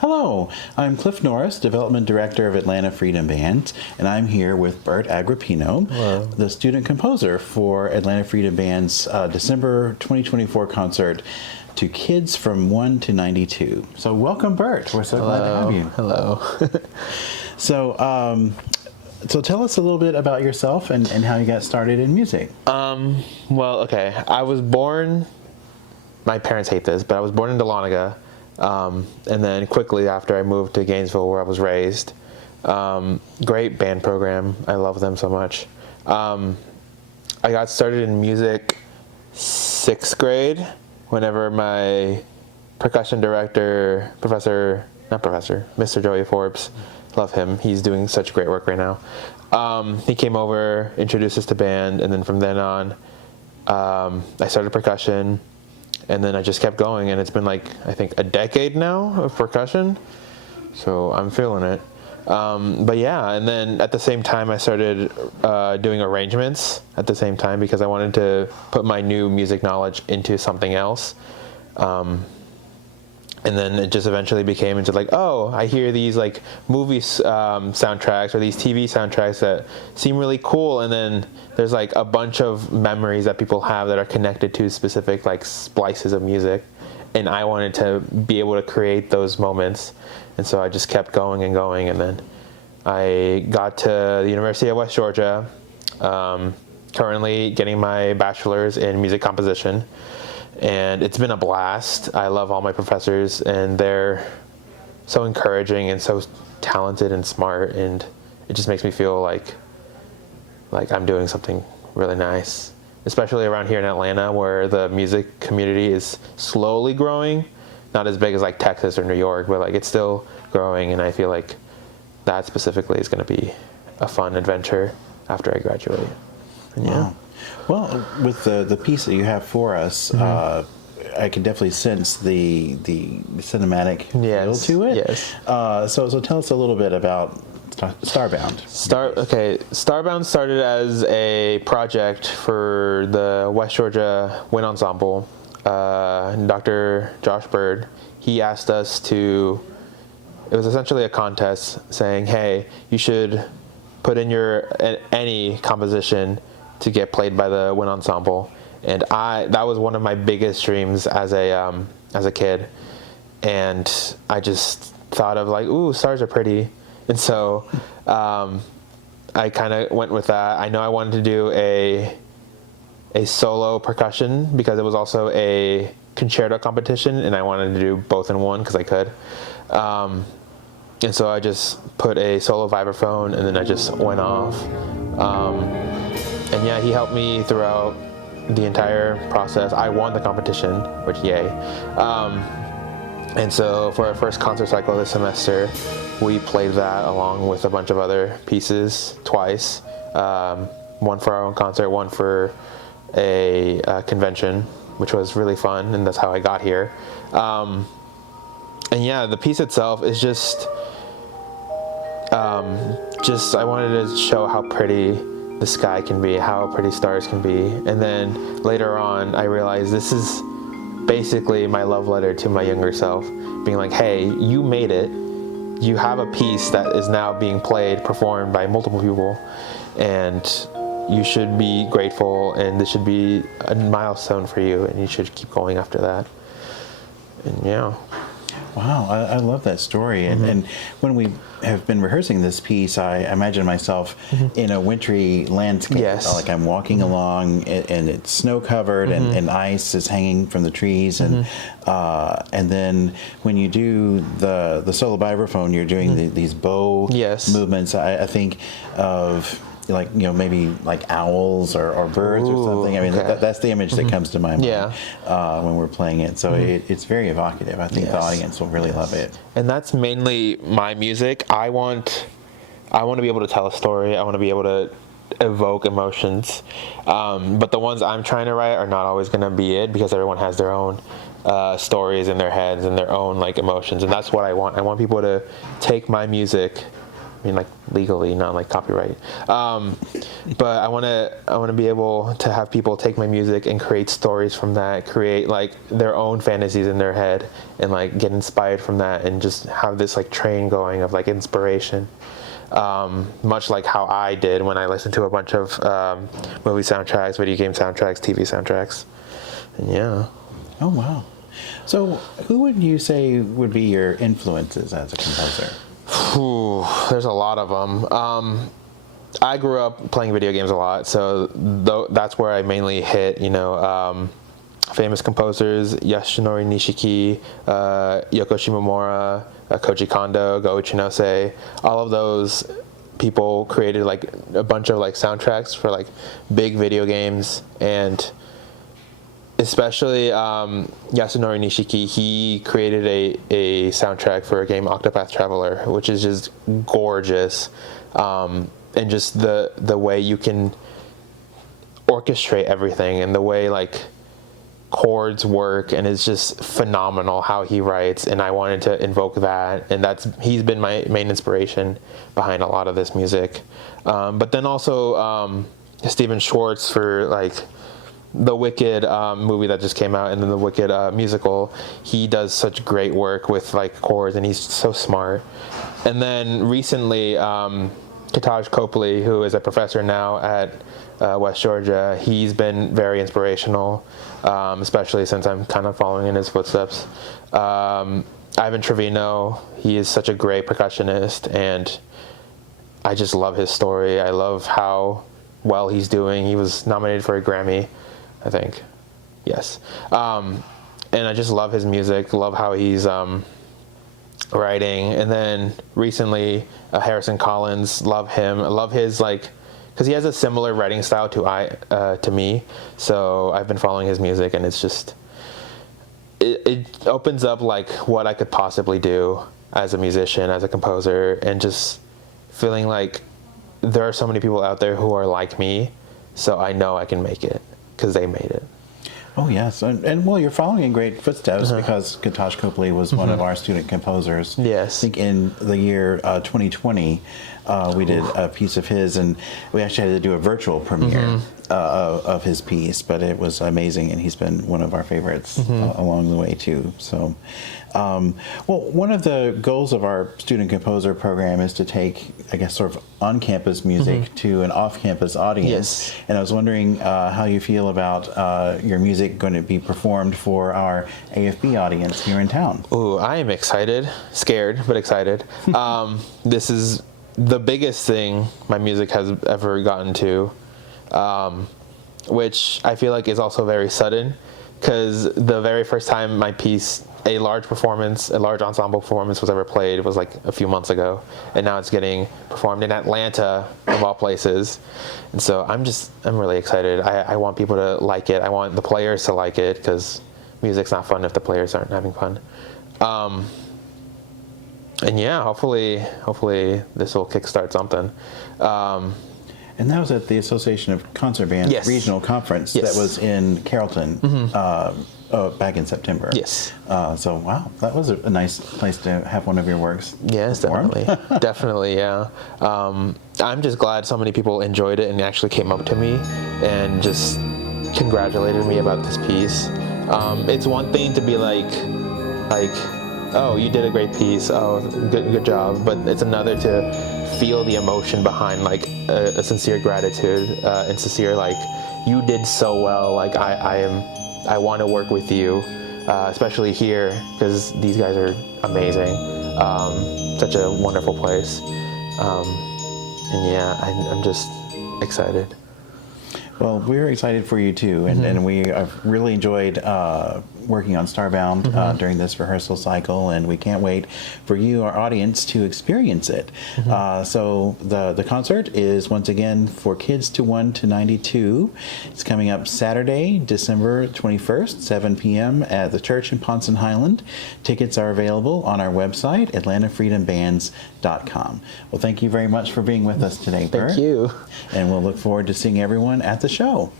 Hello, I'm Cliff Norris, Development Director of Atlanta Freedom Band, and I'm here with Bert Agripino, Hello. the student composer for Atlanta Freedom Band's December 2024 concert to kids from 1 to 92. So welcome, Bert. We're so glad to have you. Hello. So tell us a little bit about yourself and how you got started in music. Okay. I was born, my parents hate this, but I was born in Dahlonega. And then quickly after I moved to Gainesville where I was raised. Great band program. I love them so much. I got started in music 6th grade whenever my percussion director, Mr. Joey Forbes, love him. He's doing such great work right now. He came over, introduced us to band, and then from then on, I started percussion. And then I just kept going, and it's been like, I think, a decade now of percussion. So I'm feeling it. But yeah, and then at the same time, I started doing arrangements at the same time because I wanted to put my new music knowledge into something else. And then it just eventually became into like, oh, I hear these like movie soundtracks or these TV soundtracks that seem really cool. And then there's like a bunch of memories that people have that are connected to specific like splices of music. And I wanted to be able to create those moments. And so I just kept going and going. And then I got to the University of West Georgia, currently getting my bachelor's in music composition. And it's been a blast. I love all my professors, and they're so encouraging and so talented and smart, and it just makes me feel like I'm doing something really nice, especially around here in Atlanta where the music community is slowly growing. Not as big as like Texas or New York, but like it's still growing, and I feel like that specifically is going to be a fun adventure after I graduate. And yeah. Wow. Well, with the piece that you have for us, I can definitely sense the cinematic feel to it. Yes. So tell us a little bit about Starbound. Starbound started as a project for the West Georgia Wind Ensemble. Dr. Josh Bird, he asked us to. It was essentially a contest saying, "Hey, you should put in any composition to get played by the Wind Ensemble," and that was one of my biggest dreams as a kid, and I just thought of like, ooh, stars are pretty, and so I kind of went with that. I know I wanted to do a solo percussion because it was also a concerto competition, and I wanted to do both in one because I could. And so I just put a solo vibraphone, and then I just went off. And yeah, he helped me throughout the entire process. I won the competition, which yay. And so for our first concert cycle this semester, we played that along with a bunch of other pieces twice. One for our own concert, one for a convention, which was really fun, and that's how I got here. And yeah, the piece itself is just I wanted to show how pretty the sky can be, how pretty stars can be. And then later on, I realized this is basically my love letter to my younger self, being like, hey, you made it. You have a piece that is now being performed by multiple people, and you should be grateful, and this should be a milestone for you, and you should keep going after that. And yeah. Wow, I love that story. And when we have been rehearsing this piece, I imagine myself in a wintry landscape. Yes. Like I'm walking along, and it's snow covered, and ice is hanging from the trees, and then when you do the solo vibraphone, you're doing these bow movements. I think of like, you know, maybe like owls or birds or something. I mean, that's the image that comes to my mind when we're playing it. So it's very evocative. I think the audience will really love it. And that's mainly my music. I want to be able to tell a story. I want to be able to evoke emotions. But the ones I'm trying to write are not always going to be it, because everyone has their own stories in their heads and their own like emotions. And that's what I want. I want people to take my music I mean, like legally, not like copyright. But I want to be able to have people take my music and create stories from that, create like their own fantasies in their head, and like get inspired from that, and just have this like train going of like inspiration. Much like how I did when I listened to a bunch of movie soundtracks, video game soundtracks, TV soundtracks, and yeah. Oh wow! So, who would you say would be your influences as a composer? There's a lot of them. I grew up playing video games a lot, so that's where I mainly hit. Famous composers: Yasunori Nishiki, Yoko Shimomura, Koji Kondo, Go Ichinose. All of those people created like a bunch of like soundtracks for like big video games, and especially Yasunori Nishiki. He created a soundtrack for a game, Octopath Traveler, which is just gorgeous, and just the way you can orchestrate everything, and the way like chords work, and it's just phenomenal how he writes, and I wanted to invoke that, and he's been my main inspiration behind a lot of this music. But then also Steven Schwartz for like the Wicked movie that just came out, and then the Wicked musical. He does such great work with like chords, and he's so smart. And then recently Kataj Copley, who is a professor now at West Georgia, he's been very inspirational, especially since I'm kind of following in his footsteps. Ivan Trevino, he is such a great percussionist, and I just love his story. I love how well he's doing. He was nominated for a Grammy, I think. Yes. And I just love his music, love how he's writing. And then recently, Harrison Collins, love him. I love his like, because he has a similar writing style to me. So I've been following his music, and it's just it opens up like what I could possibly do as a musician, as a composer, and just feeling like there are so many people out there who are like me, so I know I can make it because they made it. Oh yes, and well, you're following in great footsteps because Kataj Copley was one of our student composers. Yes. I think in the year 2020, we did a piece of his, and we actually had to do a virtual premiere of his piece, but it was amazing, and he's been one of our favorites along the way too. So, well, one of the goals of our student composer program is to take, I guess, sort of on-campus music to an off-campus audience. Yes. And I was wondering how you feel about your music going to be performed for our AFB audience here in town. Ooh, I am excited, scared, but excited. This is the biggest thing my music has ever gotten to, which I feel like is also very sudden, because the very first time my piece, a large ensemble performance was ever played was like a few months ago, and now it's getting performed in Atlanta, of all places. And so I'm really excited. I want people to like it. I want the players to like it, because music's not fun if the players aren't having fun. And yeah, hopefully this will kickstart something. And that was at the Association of Concert Bands Regional Conference that was in Carrollton back in September. Yes. So, wow, that was a nice place to have one of your works performed. Definitely. Definitely, yeah. I'm just glad so many people enjoyed it and actually came up to me and just congratulated me about this piece. It's one thing to be like, oh, you did a great piece, oh, good job, but it's another to feel the emotion behind like a sincere gratitude and sincere like, you did so well, like I want to work with you, especially here, because these guys are amazing. Such a wonderful place, and yeah, I'm just excited. Well, we're excited for you too, and we have really enjoyed working on Starbound during this rehearsal cycle, and we can't wait for you, our audience, to experience it. So the concert is once again for kids to 1 to 92. It's coming up Saturday, December 21st, 7 p.m. at the church in Ponson Highland. Tickets are available on our website, atlantafreedombands.com. Well, thank you very much for being with us today, Bert. Thank you. And we'll look forward to seeing everyone at the show.